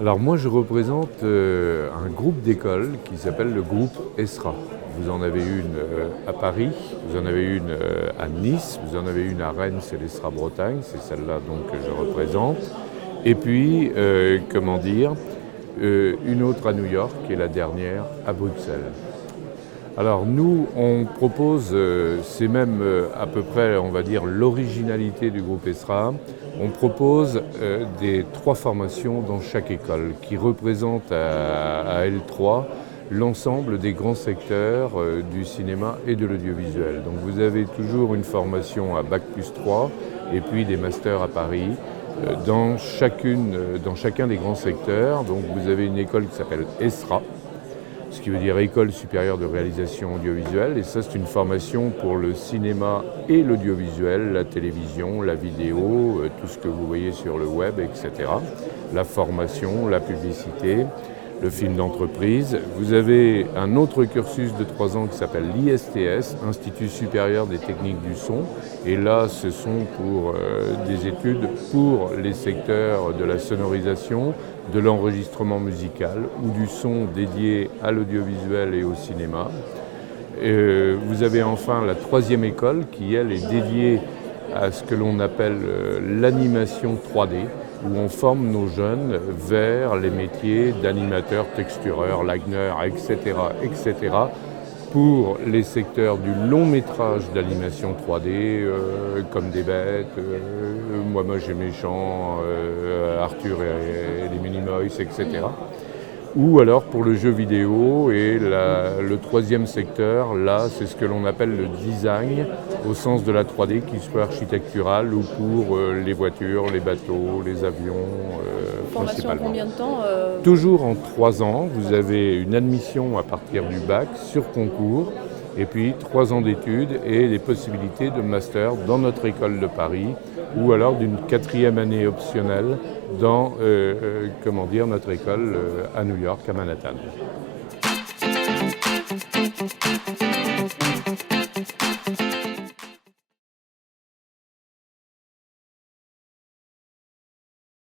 Alors moi je représente un groupe d'écoles qui s'appelle le groupe ESRA. Vous en avez une à Paris, vous en avez une à Nice, vous en avez une à Rennes, c'est l'ESRA Bretagne, c'est celle-là donc que je représente. Et puis, une autre à New York et la dernière à Bruxelles. Alors nous, on propose, c'est même à peu près, on va dire, l'originalité du groupe ESRA. On propose des 3 formations dans chaque école qui représentent à L3 l'ensemble des grands secteurs du cinéma et de l'audiovisuel. Donc vous avez toujours une formation à Bac+3 et puis des masters à Paris dans chacun des grands secteurs. Donc vous avez une école qui s'appelle ESRA, ce qui veut dire École supérieure de réalisation audiovisuelle. Et ça, c'est une formation pour le cinéma et l'audiovisuel, la télévision, la vidéo, tout ce que vous voyez sur le web, etc. La formation, la publicité, le film d'entreprise. Vous avez un autre cursus de 3 ans qui s'appelle l'ISTS, Institut supérieur des techniques du son. Et là, ce sont pour des études pour les secteurs de la sonorisation, de l'enregistrement musical ou du son dédié à l'audiovisuel et au cinéma. Vous avez enfin la 3e école qui, elle, est dédiée à ce que l'on appelle l'animation 3D, où on forme nos jeunes vers les métiers d'animateur, textureur, lighter, etc., pour les secteurs du long métrage d'animation 3D, comme Des Bêtes, Moi Moche et Méchant, Arthur et les Minimoys, etc. Ou alors pour le jeu vidéo et le 3e secteur, là c'est ce que l'on appelle le design au sens de la 3D, qui soit architectural ou pour les voitures, les bateaux, les avions principalement. Formation en combien de temps Toujours en 3 ans, vous avez une admission à partir du bac sur concours et puis 3 ans d'études et des possibilités de master dans notre école de Paris ou alors d'une 4e année optionnelle dans notre école à New York, à Manhattan.